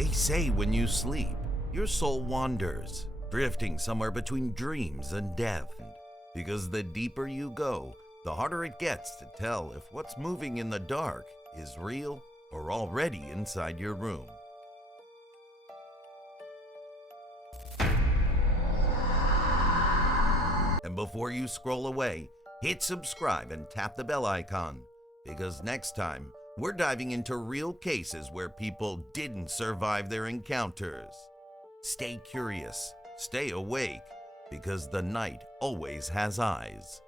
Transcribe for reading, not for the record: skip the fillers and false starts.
They say when you sleep, your soul wanders, drifting somewhere between dreams and death. Because the deeper you go, the harder it gets to tell if what's moving in the dark is real or already inside your room. And before you scroll away, hit subscribe and tap the bell icon, because next time, we're diving into real cases where people didn't survive their encounters. Stay curious, stay awake, because the night always has eyes.